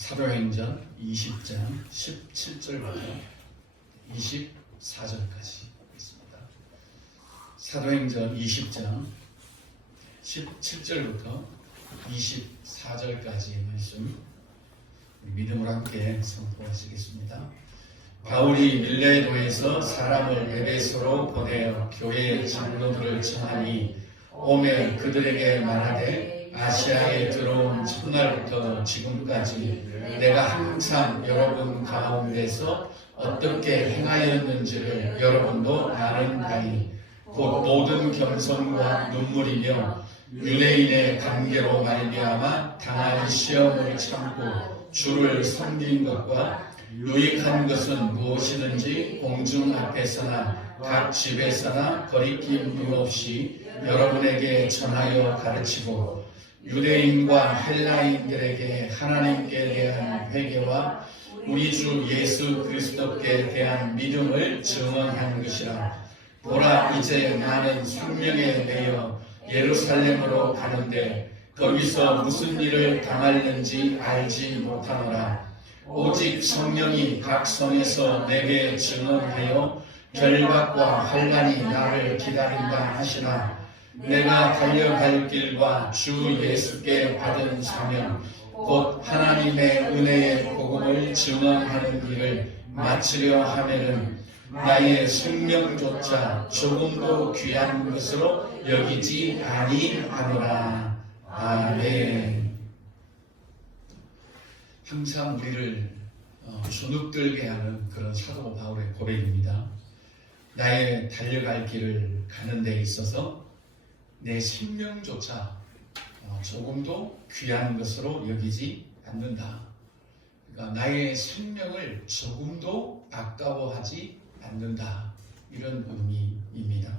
사도행전 20장 17절부터 24절까지 있습니다. 사도행전 20장 17절부터 24절까지의 말씀 믿음으로 함께 선포하시겠습니다. 바울이 밀레도에서 사람을 에베소로 보내어 교회의 장로들을 청하니 오매 그들에게 말하되 아시아에 들어온 첫날부터 지금까지 내가 항상 여러분 가운데서 어떻게 행하였는지를 여러분도 아는 바니 곧 모든 겸손과 눈물이며 유대인의 관계로 말미암아 당할 시험을 참고 주를 섬긴 것과 유익한 것은 무엇이든지 공중 앞에서나 각 집에서나 거리낌 없이 여러분에게 전하여 가르치고 유대인과 헬라인들에게 하나님께 대한 회개와 우리 주 예수 그리스도께 대한 믿음을 증언하는 것이라. 보라, 이제 나는 생명에 매여 예루살렘으로 가는데 거기서 무슨 일을 당할는지 알지 못하노라. 오직 성령이 각 성에서 내게 증언하여 결박과 환난이 나를 기다린다 하시나 내가 달려갈 길과 주 예수께 받은 사명 곧 하나님의 은혜의 복음을 증언하는 일을 마치려 하면은 나의 생명조차 조금도 귀한 것으로 여기지 아니하노라. 아멘. 항상 우리를 주눅들게 하는 그런 사도 바울의 고백입니다. 나의 달려갈 길을 가는 데 있어서 내 생명조차 조금도 귀한 것으로 여기지 않는다. 그러니까 나의 생명을 조금도 아까워하지 않는다. 이런 의미입니다.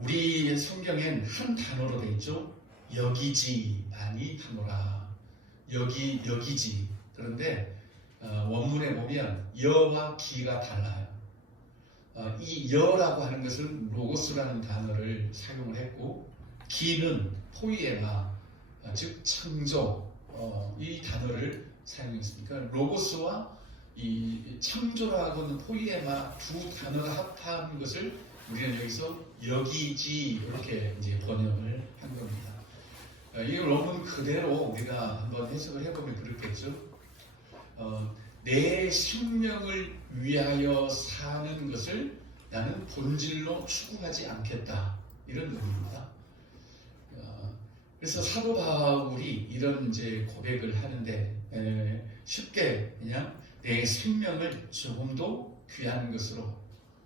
우리 성경엔 한 단어로 되어 있죠. 여기지 아니하노라. 여기지. 그런데 원문에 보면 여와 기가 달라요. 이 여라고 하는 것은 로고스라는 단어를 사용을 했고 기는 포이에마 즉 창조 이 단어를 사용했으니까 로고스와 이 창조라고 하는 포이에마 두 단어가 합한 것을 우리는 여기서 여기지 이렇게 이제 번역을 한 겁니다. 이 원문 그대로 우리가 한번 해석을 해보면 그렇겠죠. 내 생명을 위하여 사는 것을 나는 본질로 추구하지 않겠다. 이런 의미입니다. 그래서 사도 바울이 이런 이제 고백을 하는데 쉽게 그냥 내 생명을 조금도 귀한 것으로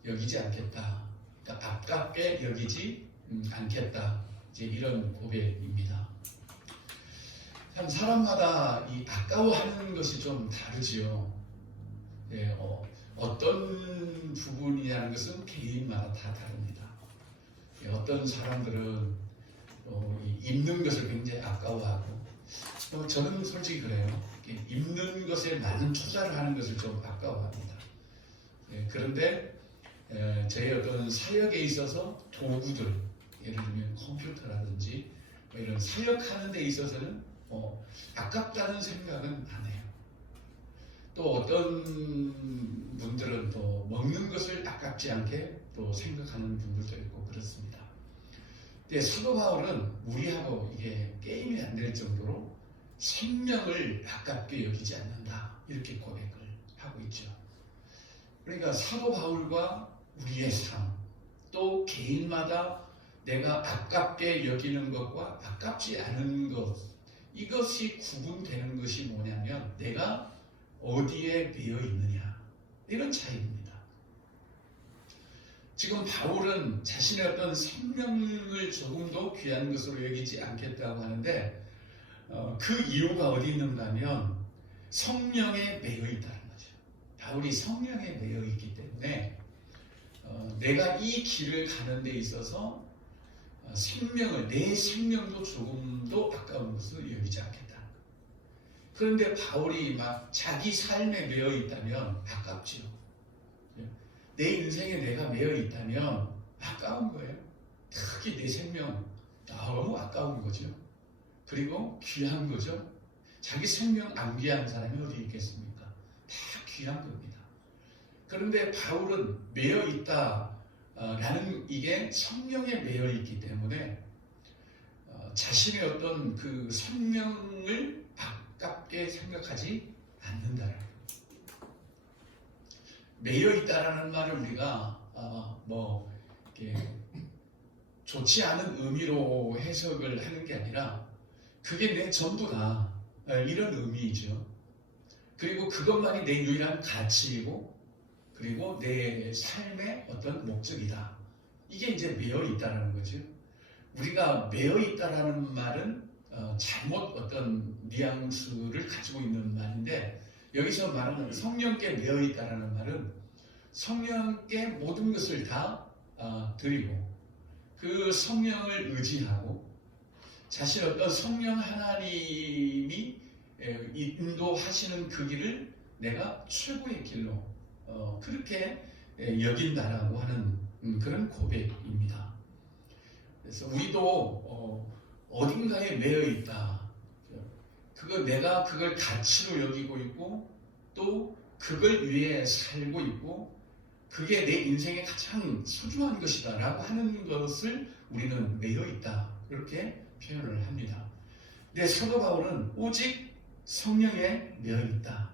여기지 않겠다. 그러니까 아깝게 여기지 않겠다. 이제 이런 고백입니다. 참 사람마다 이 아까워하는 것이 좀 다르지요. 어떤 부분이라는 것은 개인마다 다 다릅니다. 어떤 사람들은 입는 것을 굉장히 아까워하고 저는 솔직히 그래요. 입는 것에 많은 투자를 하는 것을 좀 아까워합니다. 그런데 저희 어떤 사역에 있어서 도구들, 예를 들면 컴퓨터라든지 이런 사역하는 데 있어서는 아깝다는 생각은 안 해요. 또 어떤 분들은 또 먹는 것을 아깝지 않게 또 생각하는 분들도 있고 그렇습니다. 근데 사도 바울은 우리하고 이게 게임이 안 될 정도로 생명을 아깝게 여기지 않는다. 이렇게 고백을 하고 있죠. 그러니까 사도 바울과 우리의 삶, 또 개인마다 내가 아깝게 여기는 것과 아깝지 않은 것, 이것이 구분되는 것이 뭐냐면 내가 어디에 매여 있느냐, 이런 차이입니다. 지금 바울은 자신의 어떤 생명을 조금도 귀한 것으로 여기지 않겠다고 하는데 그 이유가 어디 있는가 하면 성령에 매여 있다는 거죠. 바울이 성령에 매여 있기 때문에 내가 이 길을 가는 데 있어서 내 생명도 조금도 아까운 것을 여기지 않겠다. 그런데 바울이 막 자기 삶에 매여 있다면 아깝지요. 내 인생에 내가 매여 있다면 아까운 거예요. 특히 내 생명 너무 아까운 거죠. 그리고 귀한 거죠. 자기 생명 안 귀한 사람이 어디 있겠습니까? 다 귀한 겁니다. 그런데 바울은 매여 있다라는 이게 성령에 매여 있기 때문에 자신의 어떤 그 생명을 아깝게 생각하지 않는다라는 거예요. 매여 있다라는 말을 우리가 이렇게 좋지 않은 의미로 해석을 하는 게 아니라 그게 내 전부다 이런 의미이죠. 그리고 그것만이 내 유일한 가치이고 그리고 내 삶의 어떤 목적이다. 이게 이제 매여 있다라는 거죠. 우리가 매여 있다라는 말은 잘못 어떤 뉘앙스를 가지고 있는 말인데 여기서 말하는 성령께 매여 있다라는 말은 성령께 모든 것을 다 드리고 그 성령을 의지하고 자신 어떤 성령 하나님이 인도하시는 그 길을 내가 최고의 길로 그렇게 여긴다라고 하는 그런 고백입니다. 그래서 우리도 어딘가에 매여 있다. 내가 그걸 가치로 여기고 있고 또 그걸 위해 살고 있고 그게 내 인생의 가장 소중한 것이다 라고 하는 것을 우리는 매여 있다. 그렇게 표현을 합니다. 근데 사도 바울은 오직 성령에 매여 있다.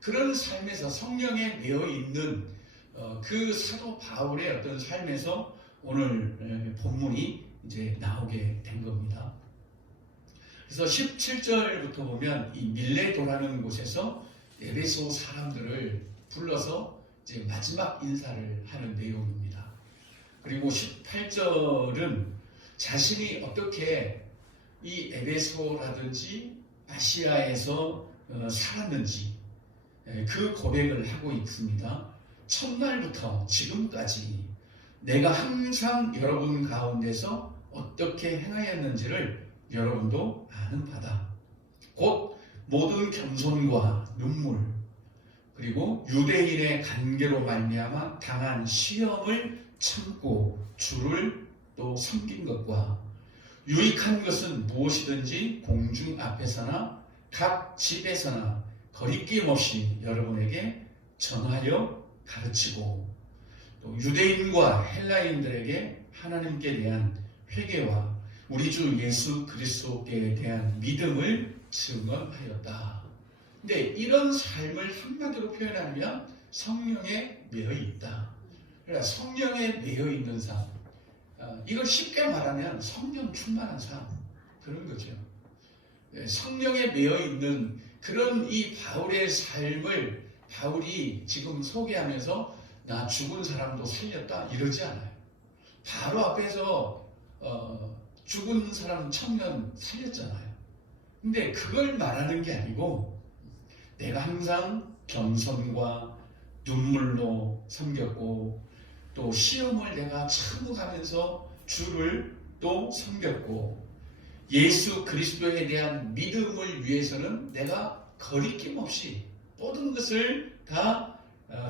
그런 삶에서 성령에 매여 있는 그 사도 바울의 어떤 삶에서 오늘 본문이 이제 나오게 된 겁니다. 그래서 17절부터 보면 이 밀레도라는 곳에서 에베소 사람들을 불러서 이제 마지막 인사를 하는 내용입니다. 그리고 18절은 자신이 어떻게 이 에베소라든지 아시아에서 살았는지 그 고백을 하고 있습니다. 첫날부터 지금까지 내가 항상 여러분 가운데서 어떻게 행하였는지를 여러분도 아는 바다. 곧 모든 겸손과 눈물 그리고 유대인의 관계로 말미암아 당한 시험을 참고 주를 또 섬긴 것과 유익한 것은 무엇이든지 공중 앞에서나 각 집에서나 거리낌 없이 여러분에게 전하여 가르치고 또 유대인과 헬라인들에게 하나님께 대한 회개와 우리 주 예수 그리스도께 대한 믿음을 증언하였다. 근데 이런 삶을 한마디로 표현하면 성령에 매여 있다. 그러니까 성령에 매여 있는 삶. 이걸 쉽게 말하면 성령 충만한 삶. 그런 거죠. 성령에 매여 있는 그런 이 바울의 삶을 바울이 지금 소개하면서 나 죽은 사람도 살렸다 이러지 않아요. 바로 앞에서 죽은 사람 청년 살렸잖아요. 근데 그걸 말하는 게 아니고 내가 항상 겸손과 눈물로 섬겼고 또 시험을 내가 참아가면서 주를 또 섬겼고 예수 그리스도에 대한 믿음을 위해서는 내가 거리낌 없이 모든 것을 다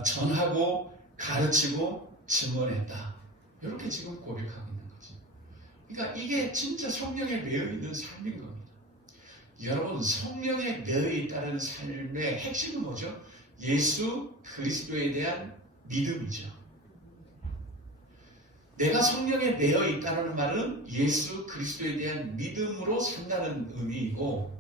전하고 가르치고 증언했다. 이렇게 지금 고백하고 있는 거죠. 그러니까 이게 진짜 성령에 매여 있는 삶인 겁니다. 여러분 성령에 매여 있다는 삶의 핵심은 뭐죠? 예수 그리스도에 대한 믿음이죠. 내가 성령에 매여 있다는 말은 예수 그리스도에 대한 믿음으로 산다는 의미이고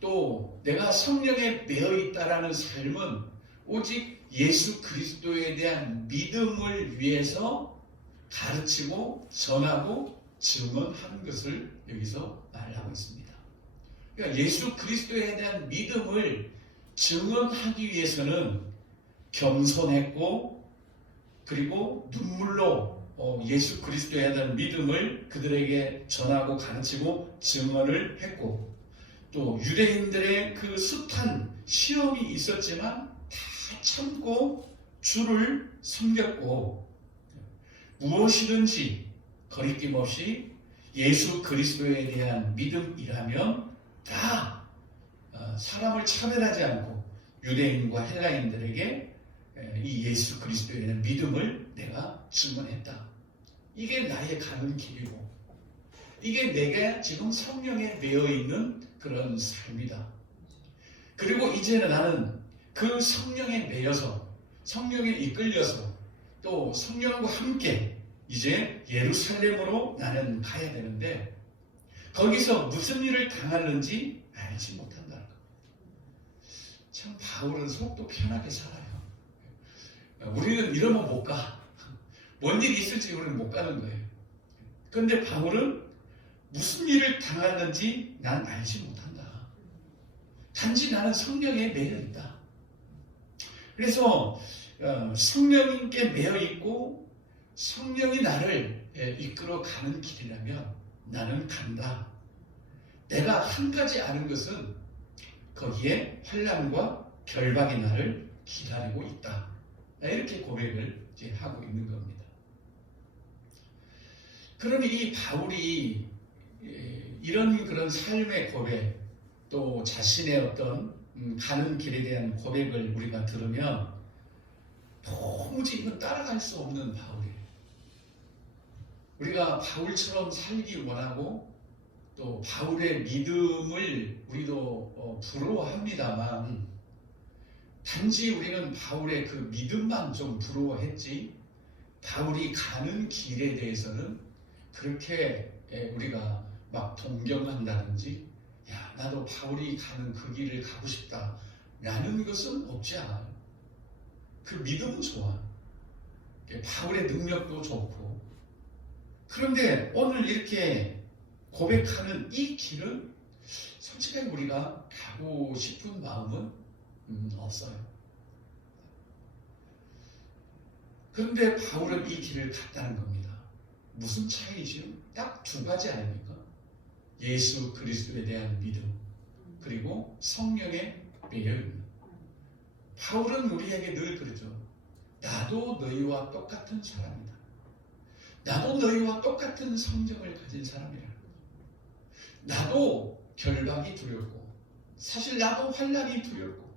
또 내가 성령에 매여 있다는 삶은 오직 예수 그리스도에 대한 믿음을 위해서 가르치고 전하고 증언하는 것을 여기서 말하고 있습니다. 그러니까 예수 그리스도에 대한 믿음을 증언하기 위해서는 겸손했고 그리고 눈물로 예수 그리스도에 대한 믿음을 그들에게 전하고 가르치고 증언을 했고 또 유대인들의 그 숱한 시험이 있었지만 다 참고 주를 섬겼고 무엇이든지 거리낌 없이 예수 그리스도에 대한 믿음이라면 다 사람을 차별하지 않고 유대인과 헬라인들에게 이 예수 그리스도에 대한 믿음을 내가 증언했다. 이게 나의 가는 길이고 이게 내가 지금 성령에 매여 있는 그런 삶이다. 그리고 이제는 나는 그 성령에 매여서 성령에 이끌려서 또 성령과 함께 이제 예루살렘으로 나는 가야 되는데 거기서 무슨 일을 당하는지 알지 못한다는 것. 참 바울은 속도 편하게 살아요. 우리는 이러면 못 가. 뭔 일이 있을지 우리는 못 가는 거예요. 그런데 바울은 무슨 일을 당하는지 난 알지 못한다. 단지 나는 성령에 매여 있다. 그래서 성령님께 매여 있고 성령이 나를 이끌어 가는 길이라면 나는 간다. 내가 한 가지 아는 것은 거기에 환난과 결박이 나를 기다리고 있다. 이렇게 고백을 이제 하고 있는 겁니다. 그러니 이 바울이 이런 그런 삶의 고백 또 자신의 어떤 가는 길에 대한 고백을 우리가 들으면 도무지 이건 따라갈 수 없는 바울이에요. 우리가 바울처럼 살기 원하고 또 바울의 믿음을 우리도 부러워합니다만 단지 우리는 바울의 그 믿음만 좀 부러워했지 바울이 가는 길에 대해서는 그렇게 우리가 막 동경한다든지 야 나도 바울이 가는 그 길을 가고 싶다 라는 것은 없지 않아요. 그 믿음은 좋아. 바울의 능력도 좋고 그런데 오늘 이렇게 고백하는 이 길은 솔직하게 우리가 가고 싶은 마음은 없어요. 그런데 바울은 이 길을 갔다는 겁니다. 무슨 차이지요? 딱 두 가지 아닙니까? 예수 그리스도에 대한 믿음 그리고 성령에 매여 있는. 바울은 우리에게 늘 그러죠. 나도 너희와 똑같은 사람이다. 나도 너희와 똑같은 성정을 가진 사람이라는 거죠. 나도 결박이 두렵고 사실 나도 환난이 두렵고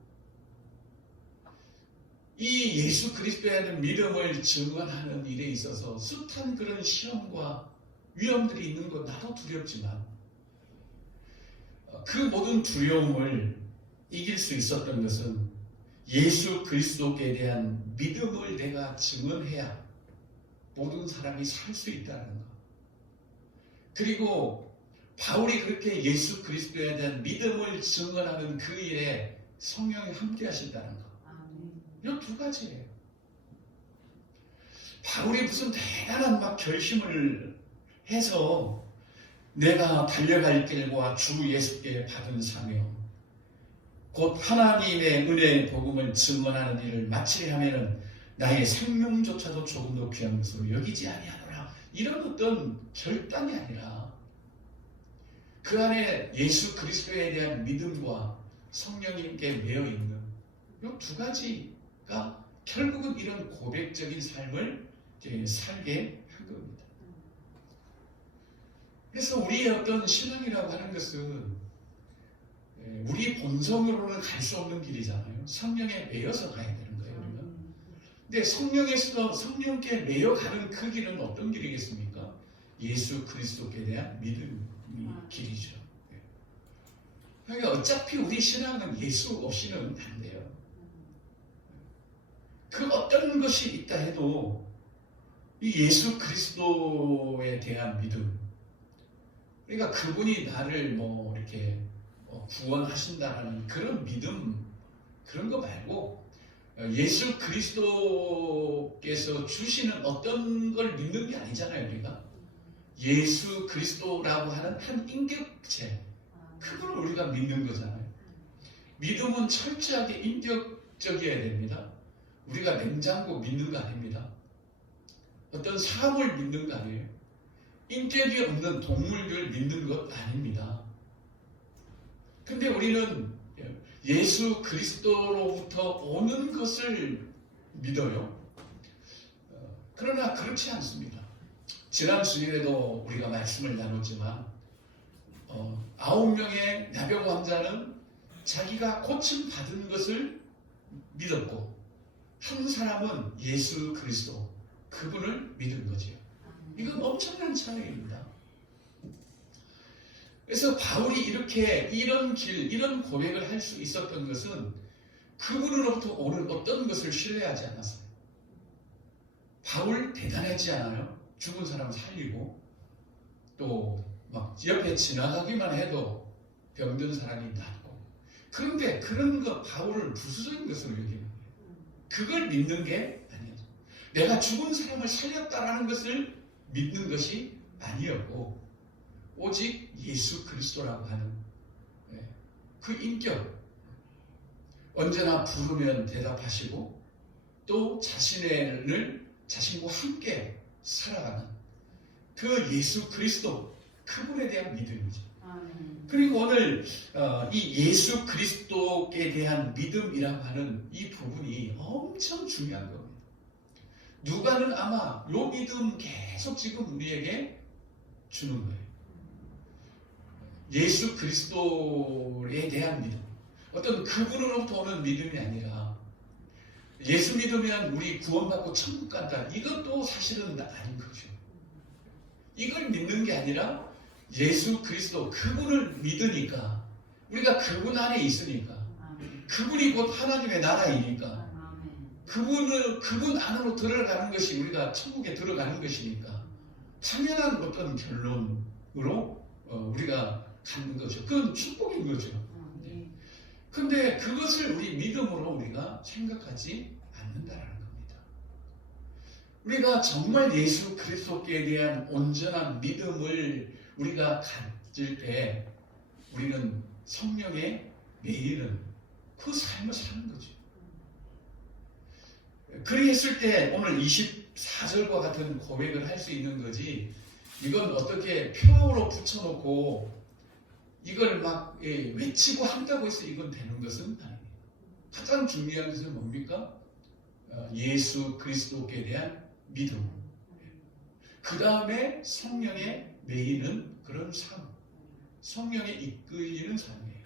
이 예수 그리스도에 대한 믿음을 증언하는 일에 있어서 숱한 그런 시험과 위험들이 있는 것 나도 두렵지만 그 모든 두려움을 이길 수 있었던 것은 예수 그리스도께 대한 믿음을 내가 증언해야 모든 사람이 살 수 있다는 것. 그리고 바울이 그렇게 예수 그리스도에 대한 믿음을 증언하는 그 일에 성령이 함께 하신다는 것. 이 두 가지예요. 바울이 무슨 대단한 막 결심을 해서 내가 달려갈 길과 주 예수께 받은 사명 곧 하나님의 은혜의 복음을 증언하는 일을 마치려 하면은 나의 생명조차도 조금 더 귀한 것으로 여기지 아니하노라 이런 어떤 결단이 아니라 그 안에 예수 그리스도에 대한 믿음과 성령님께 매여 있는 이 두 가지가 결국은 이런 고백적인 삶을 살게 한 겁니다. 그래서 우리의 어떤 신앙이라고 하는 것은 우리 본성으로는 갈 수 없는 길이잖아요. 성령에 매여서 가야 되는 거예요. 우리가. 근데 성령께 매여가는 그 길은 어떤 길이겠습니까? 예수 그리스도께 대한 믿음이 길이죠. 그러니까 어차피 우리 신앙은 예수 없이는 안 돼요. 그 어떤 것이 있다 해도 이 예수 그리스도에 대한 믿음 그러니까 그분이 나를 뭐 이렇게 구원하신다라는 그런 믿음 그런 거 말고 예수 그리스도께서 주시는 어떤 걸 믿는 게 아니잖아요. 우리가 예수 그리스도라고 하는 한 인격체 그걸 우리가 믿는 거잖아요. 믿음은 철저하게 인격적이어야 됩니다. 우리가 냉장고 믿는 거 아닙니다. 어떤 사람을 믿는 거 아니에요. 인격이 없는 동물들 믿는 것 아닙니다. 근데 우리는 예수 그리스도로부터 오는 것을 믿어요. 그러나 그렇지 않습니다. 지난 주일에도 우리가 말씀을 나눴지만 9명의 나병 환자는 자기가 고침 받은 것을 믿었고 한 사람은 예수 그리스도 그분을 믿은 거지요. 이건 엄청난 차이입니다. 그래서 바울이 이렇게 이런 이런 고백을 할 수 있었던 것은 그분으로부터 오는 어떤 것을 신뢰하지 않았어요. 바울 대단하지 않아요? 죽은 사람 살리고 또 막 옆에 지나가기만 해도 병든 사람이 낫고. 그런데 그런 거 바울을 부수적인 것으로 여기는 거예요. 그걸 믿는 게 아니에요. 내가 죽은 사람을 살렸다라는 것을 믿는 것이 아니었고 오직 예수 그리스도라고 하는 그 인격, 언제나 부르면 대답하시고 또 자신과 함께 살아가는 그 예수 그리스도, 그분에 대한 믿음이죠. 그리고 오늘 이 예수 그리스도에 대한 믿음이라고 하는 이 부분이 엄청 중요한 겁니다. 누가는 아마 이 믿음 계속 지금 우리에게 주는 거예요. 예수 그리스도에 대한 믿음, 어떤 그분으로부터 오는 믿음이 아니라 예수 믿으면 우리 구원받고 천국 간다, 이것도 사실은 아닌 거죠. 이걸 믿는 게 아니라 예수 그리스도, 그분을 믿으니까, 우리가 그분 안에 있으니까, 그분이 곧 하나님의 나라이니까, 그분 안으로 들어가는 것이 우리가 천국에 들어가는 것이니까 당연한 어떤 결론으로 우리가 갖는 거죠. 그건 축복인 거죠. 근데 그것을 우리 믿음으로 우리가 생각하지 않는다라는 겁니다. 우리가 정말 예수 그리스도께 대한 온전한 믿음을 우리가 가질 때 우리는 성령의 매일은 그 삶을 사는 거죠. 그리했을 때 오늘 24절과 같은 고백을 할 수 있는 거지, 이건 어떻게 표로 붙여놓고 이걸 막 외치고 한다고 해서 이건 되는 것은 아니에요. 가장 중요한 것은 뭡니까? 예수 그리스도께 대한 믿음. 그 다음에 성령의 매이는 그런 삶, 성령에 이끌리는 삶이에요.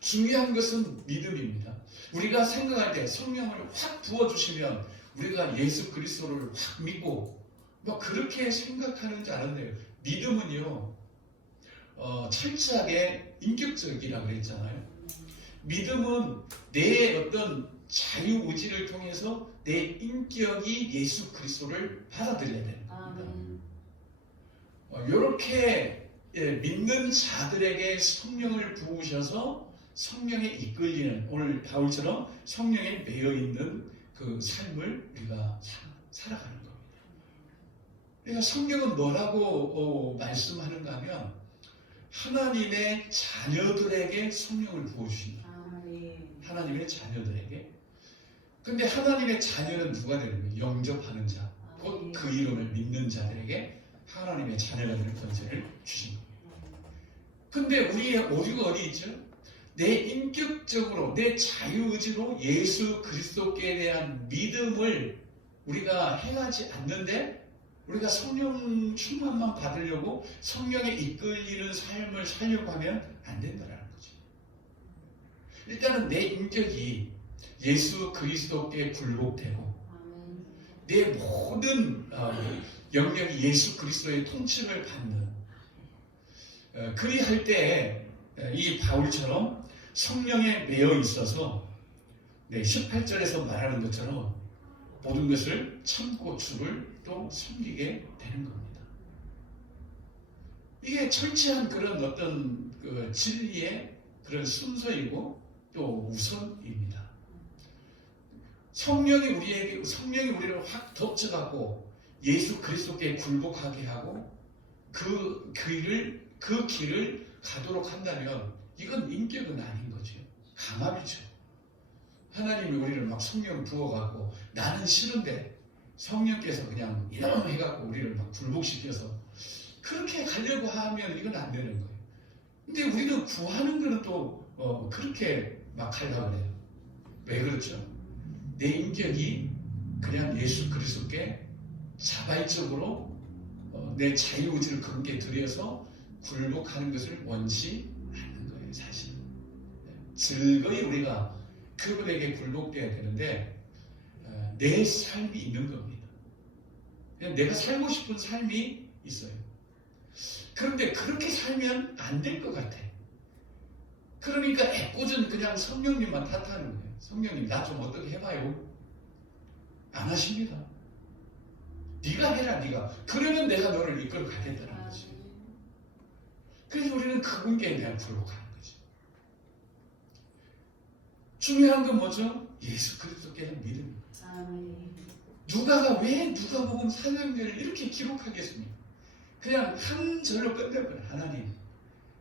중요한 것은 믿음입니다. 우리가 생각할 때 성령을 확 부어주시면 우리가 예수 그리스도를 확 믿고 뭐 그렇게 생각하는 줄 알았네요. 믿음은요, 철저하게 인격적이라고 그랬잖아요. 믿음은 내 어떤 자유의지를 통해서 내 인격이 예수 그리스도를 받아들여야 되는 겁니다. 이렇게 믿는 자들에게 성령을 부으셔서 성령에 이끌리는, 오늘 바울처럼 성령에 매여 있는 그 삶을 우리가 살아가는 겁니다. 그러니까 성경은 뭐라고 말씀하는가 하면 하나님의 자녀들에게 성령을 부어주신다. 하나님의 자녀들에게. 근데 하나님의 자녀는 누가 되는 거예요? 영접하는 자, 곧 그 이름을 믿는 자들에게 하나님의 자녀가 되는 권세를 주신 거예요. 근데 우리의 오류가 어디 있죠? 내 인격적으로, 내 자유의지로 예수 그리스도께 대한 믿음을 우리가 행하지 않는데, 우리가 성령 충만만 받으려고 성령에 이끌리는 삶을 살려고 하면 안 된다는 거죠. 일단은 내 인격이 예수 그리스도께 굴복되고 내 모든 영역이 예수 그리스도의 통치를 받는, 그리할 때 이 바울처럼 성령에 매여 있어서 18절에서 말하는 것처럼 모든 것을 참고 주를 또 섬기게 되는 겁니다. 이게 철저한 그런 어떤 그 진리의 그런 순서이고 또 우선입니다. 성령이 우리를 확 덮쳐갖고 예수 그리스도께 굴복하게 하고 그 길을 가도록 한다면 이건 인격은 아닌 거죠. 강압이죠. 하나님이 우리를 막 성령 부어갖고 나는 싫은데 성령께서 그냥 이런 해갖고 우리를 막 굴복시켜서 그렇게 가려고 하면 이건 안 되는 거예요. 근데 우리는 구하는 거는 또 그렇게 막 하려고 해요. 왜 그렇죠? 내 인격이 그냥 예수 그리스도께 자발적으로 내 자유의지를 그분께 드려서 굴복하는 것을 원치 않는 거예요. 사실 즐거이 우리가 그분에게 굴복돼야 되는데 내 삶이 있는 겁니다. 그냥 내가 살고 싶은 삶이 있어요. 그런데 그렇게 살면 안 될 것 같아. 그러니까 애꿎은 그냥 성령님만 탓하는 거예요. 성령님 나 좀 어떻게 해봐요. 안 하십니다. 네가 해라 네가. 그러면 내가 너를 이끌어 가겠다는 거지. 그래서 우리는 그분께 대한 굴복하는 거지. 중요한 건 뭐죠? 예수 그리스도께 대한 믿음. 누가가 왜 누가복음 사도행전을 이렇게 기록하겠습니까? 그냥 한 절로 끝내버려. 하나님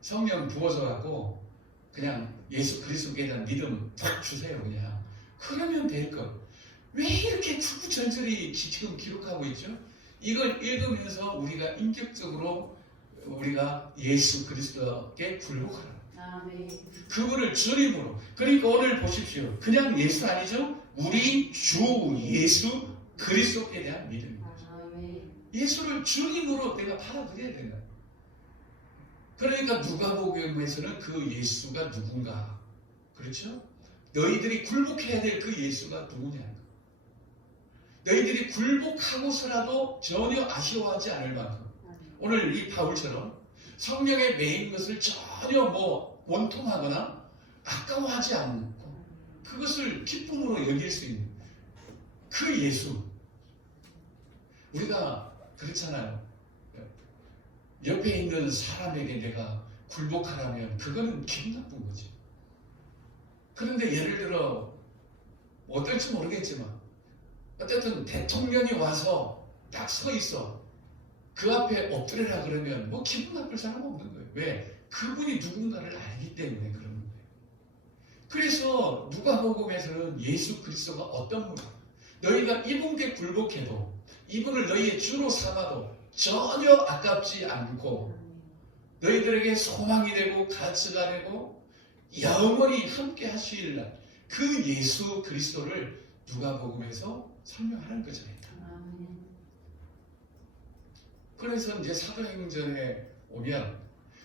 성령 부어서 갖고 그냥 예수 그리스도에 대한 믿음 딱 주세요. 그냥 그러면 될 것. 왜 이렇게 구구절절히 지금 기록하고 있죠? 이걸 읽으면서 우리가 인격적으로 우리가 예수 그리스도께 굴복하라. 그분을 주님으로. 그러니까 오늘 보십시오. 그냥 예수 아니죠? 우리 주 예수 그리스도께 대한 믿음입니다. 예수를 주님으로 내가 받아들여야 된다. 그러니까 누가복음에서는 그 예수가 누군가, 그렇죠? 너희들이 굴복해야 될 그 예수가 누구냐. 너희들이 굴복하고서라도 전혀 아쉬워하지 않을 만큼 오늘 이 바울처럼 성령에 매인 것을 전혀 원통하거나 아까워하지 않고 그것을 기쁨으로 여길 수 있는 그 예수. 우리가 그렇잖아요. 옆에 있는 사람에게 내가 굴복하라면 그거는 기분 나쁜 거지. 그런데 예를 들어 어떨지 모르겠지만 어쨌든 대통령이 와서 딱 서 있어. 그 앞에 엎드려라 그러면 기분 나쁠 사람 없는 거예요. 왜? 그분이 누군가를 알기 때문에 그런 거예요. 그래서 누가복음에서는 예수 그리스도가 어떤 분이야. 너희가 이분께 굴복해도 이분을 너희의 주로 삼아도 전혀 아깝지 않고 너희들에게 소망이 되고 가치가 되고 영원히 함께 하실 날 그 예수 그리스도를 누가복음에서 설명하는 거잖아요. 그래서 이제 사도행전에 오면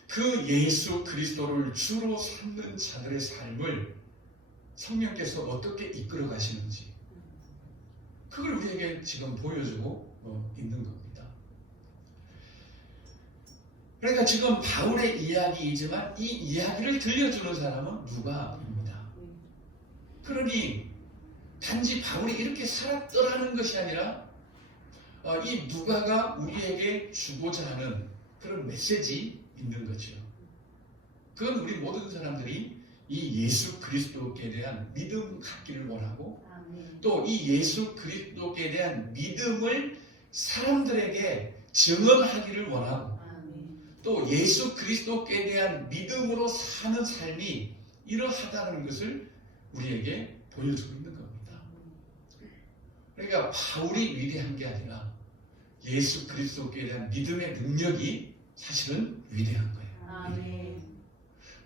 그 예수 그리스도를 주로 삼는 자들의 삶을 성령께서 어떻게 이끌어 가시는지 그걸 우리에게 지금 보여주고 있는 겁니다. 그러니까 지금 바울의 이야기이지만 이 이야기를 들려주는 사람은 누가입니다. 그러니 단지 바울이 이렇게 살았더라는 것이 아니라 이 누가가 우리에게 주고자 하는 그런 메시지 있는 거죠. 그건 우리 모든 사람들이 이 예수 그리스도께 대한 믿음 갖기를 원하고 또 이 예수 그리스도께 대한 믿음을 사람들에게 증언하기를 원하고 또 예수 그리스도께 대한 믿음으로 사는 삶이 이러하다는 것을 우리에게 보여주고 있는 겁니다. 그러니까 바울이 위대한 게 아니라 예수 그리스도께 대한 믿음의 능력이 사실은 위대한 거예요.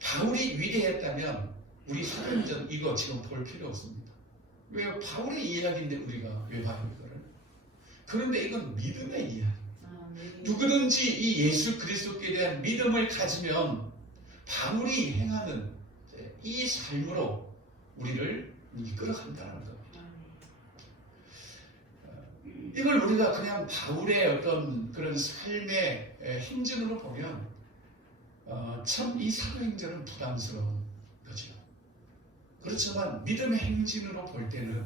바울이 위대했다면 우리 사도행전 이거 지금 볼 필요 없습니다. 왜? 바울의 이야기인데 우리가 왜 봐요 이거를? 그런데 이건 믿음의 이야기. 누구든지 이 예수 그리스도께 대한 믿음을 가지면 바울이 행하는 이 삶으로 우리를 이끌어간다는 겁니다. 이걸 우리가 그냥 바울의 어떤 그런 삶의 행진으로 보면 참 이 사도행전은 부담스러운 거죠. 그렇지만 믿음의 행진으로 볼 때는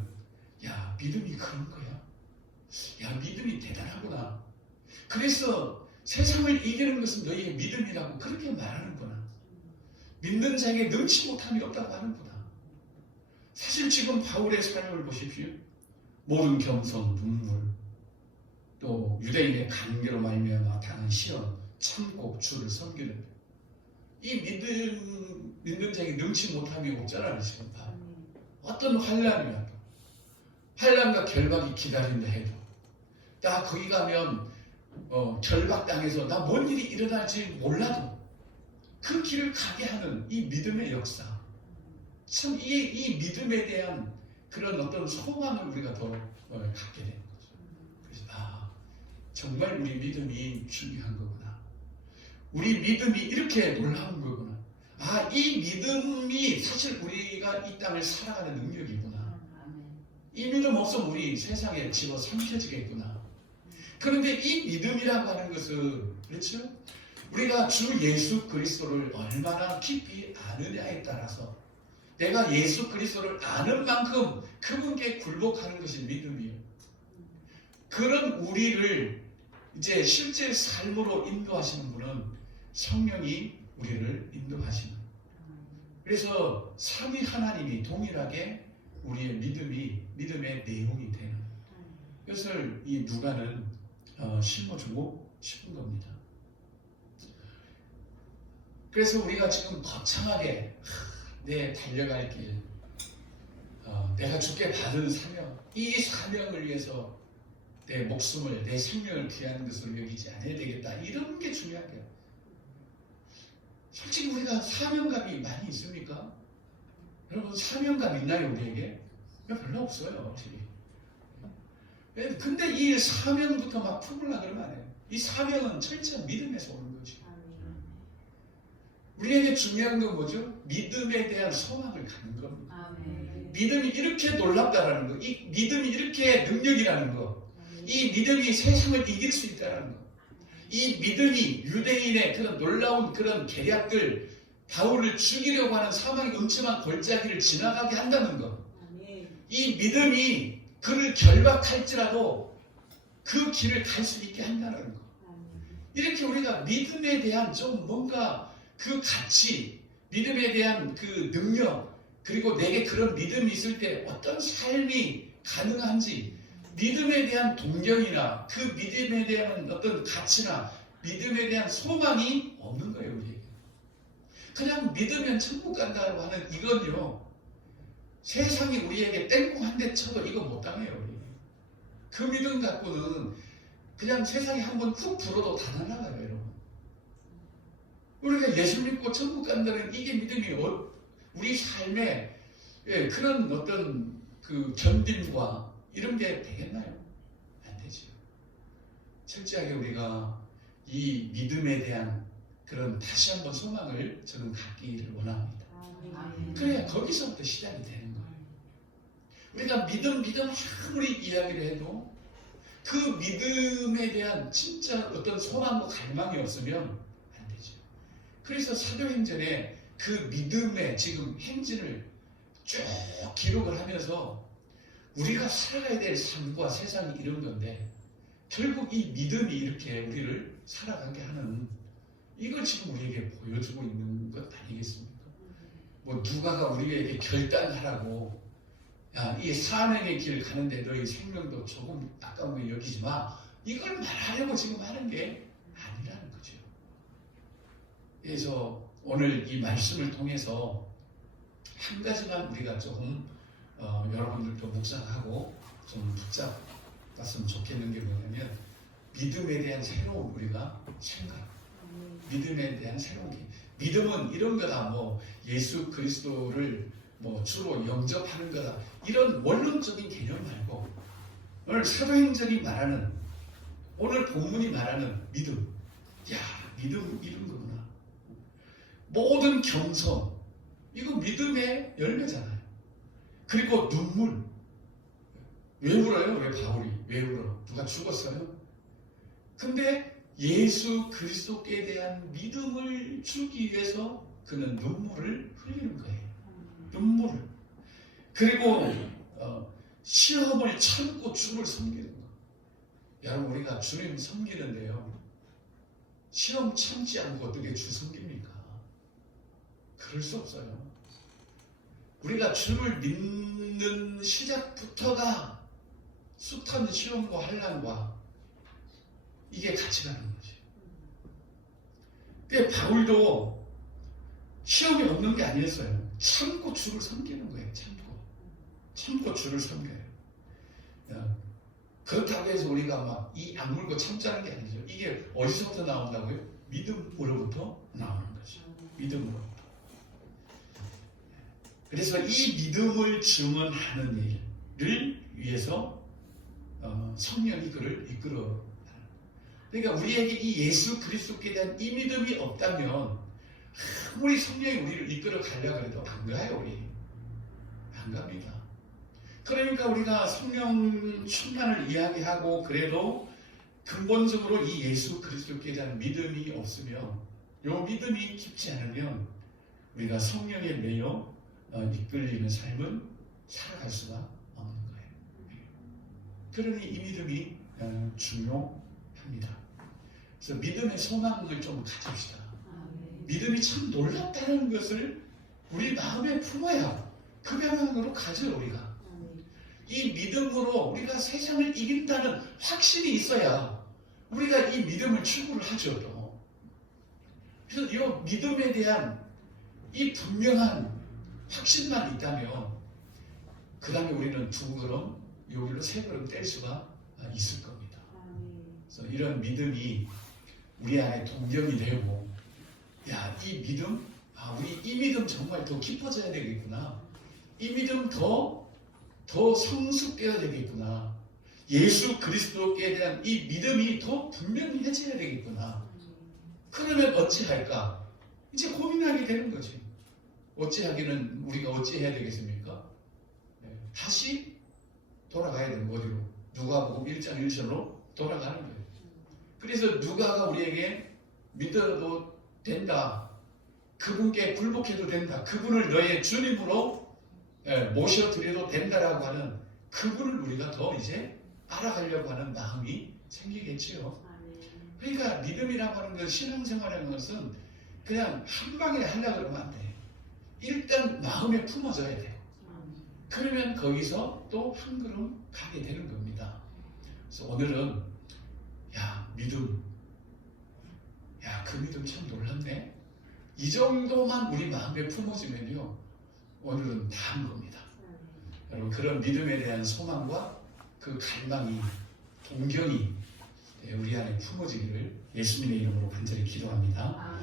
야 믿음이 그런 거야. 야 믿음이 대단하구나. 그래서 세상을 이기는 것은 너희의 믿음이라고 그렇게 말하는구나. 믿는 자에게 능치 못함이 없다고 하는구나. 사실 지금 바울의 삶을 보십시오. 모든 겸손, 눈물, 또 유대인의 관계로 말미암아 당한 시험, 참고 주를 섬기는 이 믿는 자에게 능치 못함이 없잖아요. 지금 바울. 어떤 환난과 결박이 기다린다 해도 나 거기 가면 결박당해서 나 뭔 일이 일어날지 몰라도 그 길을 가게 하는 이 믿음의 역사, 참 이 믿음에 대한 그런 어떤 소망을 우리가 더 갖게 되는 거죠. 그래서 정말 우리 믿음이 중요한 거구나. 우리 믿음이 이렇게 놀라운 거구나. 이 믿음이 사실 우리가 이 땅을 살아가는 능력이구나. 이 믿음 없으면 우리 세상에 집어 삼켜지겠구나. 그런데 이 믿음이라고 하는 것은 그렇죠? 우리가 주 예수 그리스도를 얼마나 깊이 아느냐에 따라서 내가 예수 그리스도를 아는 만큼 그분께 굴복하는 것이 믿음이에요. 그런 우리를 이제 실제 삶으로 인도하시는 분은 성령이 우리를 인도하시는. 그래서 삼위 하나님이 동일하게 우리의 믿음의 내용이 되는 것을 이 누가는 심어주고 싶은 겁니다. 그래서 우리가 지금 거창하게 내 달려갈 길, 내가 주께 받은 사명, 이 사명을 위해서 내 목숨을, 내 생명을 귀한 것으로 여기지 않아야 되겠다. 이런 게 중요한 거예요. 솔직히 우리가 사명감이 많이 있습니까? 여러분 사명감 있나요 우리에게? 별로 없어요. 근데 이 사명부터 막 품으려고 그러면 안 해요. 이 사명은 철저한 믿음에서 오는 거지. 우리에게 중요한 건 뭐죠? 믿음에 대한 소망을 갖는 겁니다. 믿음이 이렇게 놀랍다라는 거, 이 믿음이 이렇게 능력이라는 거, 이 믿음이 세상을 이길 수 있다는 거, 이 믿음이 유대인의 그런 놀라운 그런 계략들, 바울을 죽이려고 하는 사망의 음침한 골짜기를 지나가게 한다는 것, 이 믿음이 그를 결박할지라도 그 길을 갈 수 있게 한다는 것. 이렇게 우리가 믿음에 대한 좀 뭔가 그 가치, 믿음에 대한 그 능력, 그리고 내게 그런 믿음이 있을 때 어떤 삶이 가능한지, 믿음에 대한 동경이나 그 믿음에 대한 어떤 가치나 믿음에 대한 소망이 없는 거예요, 우리에게. 그냥 믿으면 천국 간다고 하는 이건요, 세상이 우리에게 땡콩 한 대 쳐도 이거 못 당해요, 우리. 그 믿음 갖고는 그냥 세상에 한번 훅 불어도 다 날아가요, 여러분. 우리가 예수 믿고 천국 간다는 이게 믿음이 우리 삶에 그런 어떤 그 견딤과 이런 게 되겠나요? 안 되죠. 철저하게 우리가 이 믿음에 대한 그런 다시 한번 소망을 저는 갖기를 원합니다. 그래야 거기서부터 시작이 되는 거예요. 우리가 믿음 아무리 이야기를 해도 그 믿음에 대한 진짜 어떤 소망과 갈망이 없으면 안 되죠. 그래서 사도행전에 그 믿음의 지금 행진을 쭉 기록을 하면서 우리가 살아가야 될 삶과 세상이 이런 건데 결국 이 믿음이 이렇게 우리를 살아가게 하는 이걸 지금 우리에게 보여주고 있는 것 아니겠습니까? 뭐 누가가 우리에게 결단하라고 야, 이 사명의 길 가는데 너희 생명도 조금 아까운 거 여기지 마. 이걸 말하려고 지금 하는 게 아니라는 거죠. 그래서 오늘 이 말씀을 통해서 한 가지만 우리가 조금 여러분들도 묵상하고 좀 붙잡았으면 좋겠는 게 뭐냐면 믿음에 대한 새로운 우리가 생각, 믿음에 대한 새로운 게 믿음은 이런 거다. 뭐 예수 그리스도를 뭐 주로 영접하는 거다. 이런 원론적인 개념 말고 오늘 사도행전이 말하는 오늘 본문이 말하는 믿음. 야, 믿음 이런 거구나. 모든 겸손 이거 믿음의 열매잖아요. 그리고 눈물. 왜 울어요? 왜 바울이? 왜 울어? 누가 죽었어요? 근데 예수 그리스도께 대한 믿음을 주기 위해서 그는 눈물을 흘리는 거예요. 눈물을. 그리고 시험을 참고 주를 섬기는 거. 여러분 우리가 주님 섬기는데요. 시험 참지 않고 어떻게 주 섬깁니까? 그럴 수 없어요. 우리가 주를 믿는 시작부터가 숱한 시험과 환난과 이게 같이 가는 거지. 근데 바울도 시험이 없는 게 아니었어요. 참고 주를 섬기는 거예요. 참고 주를 섬겨요. 그렇다고 해서 우리가 막 이 악물고 참자는 게 아니죠. 이게 어디서부터 나온다고요? 믿음으로부터 나오는 거죠. 믿음으로부터. 그래서 이 믿음을 증언하는 일을 위해서 성령이 그를 이끌어. 그러니까 우리에게 이 예수 그리스도께 대한 이 믿음이 없다면 아무리 성령이 우리를 이끌어 가려고 해도 안 가요. 우리 안 갑니다. 그러니까 우리가 성령 충만을 이야기하고 그래도 근본적으로 이 예수 그리스도께 대한 믿음이 없으면, 요 믿음이 깊지 않으면 우리가 성령에 매여 이끌리는 삶은 살아갈 수가 없는 거예요. 그러니 이 믿음이 중요합니다. 그래서 믿음의 소망을 좀 가집시다. 믿음이 참 놀랍다는 것을 우리 마음에 품어야 그 방향으로 가죠. 우리가 이 믿음으로 우리가 세상을 이긴다는 확신이 있어야 우리가 이 믿음을 추구를 하죠. 또. 그래서 이 믿음에 대한 이 분명한 확신만 있다면 그 다음에 우리는 두 걸음 여기로 세 걸음 뗄 수가 있을 겁니다. 그래서 이런 믿음이 우리 안에 동경이 되고, 야, 이 믿음, 우리 이 믿음 정말 더 깊어져야 되겠구나. 이 믿음 더 성숙되어야 되겠구나. 예수 그리스도께 대한 이 믿음이 더 분명해져야 되겠구나. 그러면 어찌할까? 이제 고민하게 되는 거지. 어찌하기는 우리가 어찌해야 되겠습니까? 다시 돌아가야 되는 어디로? 누가복음 1장 1절로 돌아가는 거예요. 그래서 누가가 우리에게 믿어도 된다. 그분께 굴복해도 된다. 그분을 너의 주님으로 모셔드려도 된다라고 하는 그분을 우리가 더 이제 알아가려고 하는 마음이 생기겠지요. 그러니까 믿음이라고 하는 것, 신앙생활이라는 것은 그냥 한 방에 하려고 그러면 안 돼. 일단 마음에 품어져야 돼. 그러면 거기서 또 한 걸음 가게 되는 겁니다. 그래서 오늘은 믿음, 그 믿음 참 놀랍네. 이 정도만 우리 마음에 품어지면요, 오늘은 다 한 겁니다. 여러분, 그런 믿음에 대한 소망과 그 갈망이, 동경이 우리 안에 품어지기를 예수님의 이름으로 간절히 기도합니다.